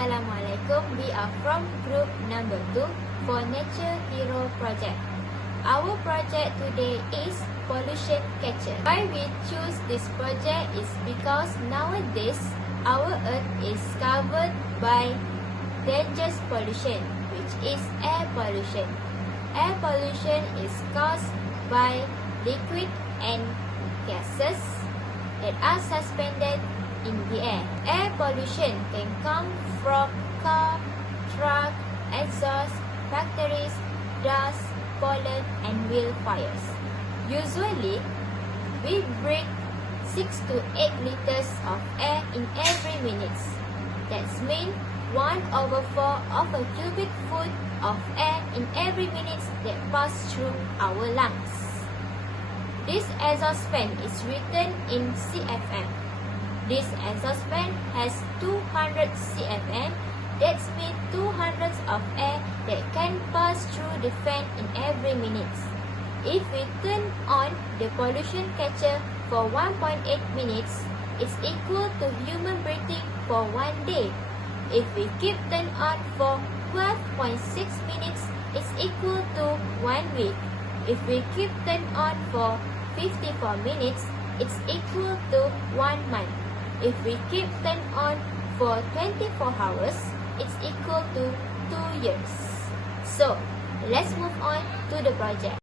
Assalamualaikum. We are from group number 2 for Nature Hero project. Our project today is pollution catcher. Why we choose this project is because nowadays our earth is covered by dangerous pollution, which is air pollution. Air pollution is caused by liquid and gases that are suspended in the air. Air pollution can come from car, truck, exhaust, factories, dust, pollen, and wildfires. Usually, we breathe 6 to 8 liters of air in every minute. That means 1/4 of a cubic foot of air in every minute that pass through our lungs. This exhaust fan is written in CFM. This exhaust fan has 200 CFM. That means 200 of air that can pass through the fan in every minute. If we turn on the pollution catcher for 1.8 minutes, it's equal to human breathing for 1 day. If we keep turn on for 12.6 minutes, it's equal to 1 week. If we keep turn on for 54 minutes, it's equal to 1 month. If we keep turn on for 24 hours, it's equal to 2 years. So, let's move on to the project.